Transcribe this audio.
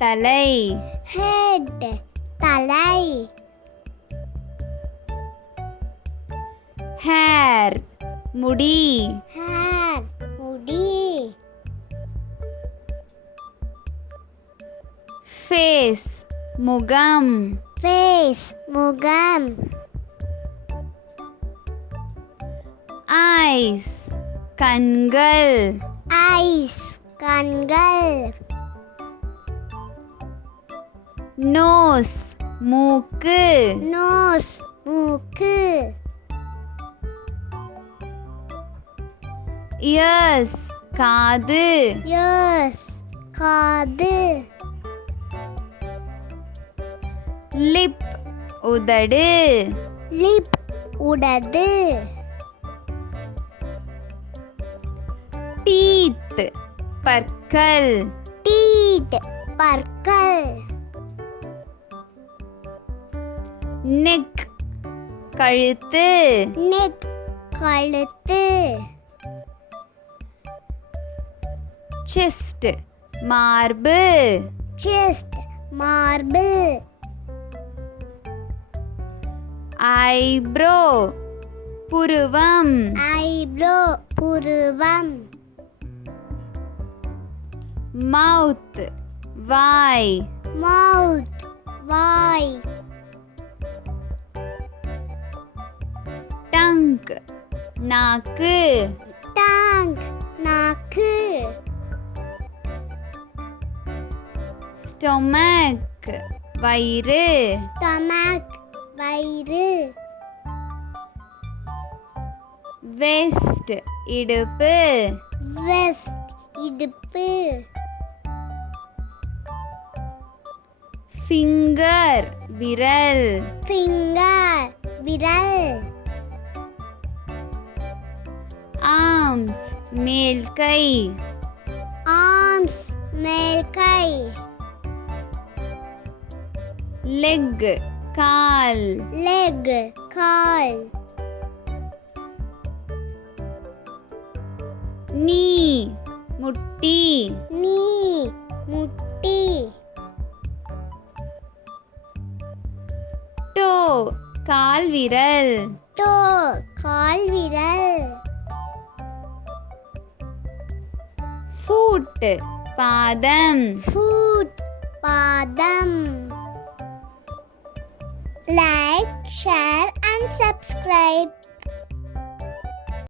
தலை. head தலை. hair முடி. hair முடி. face முகம். face முகம். eyes கண்கள். eyes கண்கள். nose மூக்கு. nose மூக்கு. ears காது. ears காது. lip உதடு. lip உதடு. teeth பற்கள். teeth பற்கள். neck கழுத்து. neck கழுத்து. chest மார்பு. chest மார்பு. eyebrow புருவம். eyebrow புருவம். mouth வாய். mouth வாய். tongue நாக்கு. tongue நாக்கு. stomach வயிறு. stomach வயிறு. waist இடுப்பு. waist இடுப்பு. finger விரல். finger விரல். arms மேல் கை. arms மேல் கை. leg கால். leg கால். knee முட்டி. knee முட்டி. toe கால் விரல். toe கால் விரல். foot பாதம். foot பாதம். like, share and subscribe.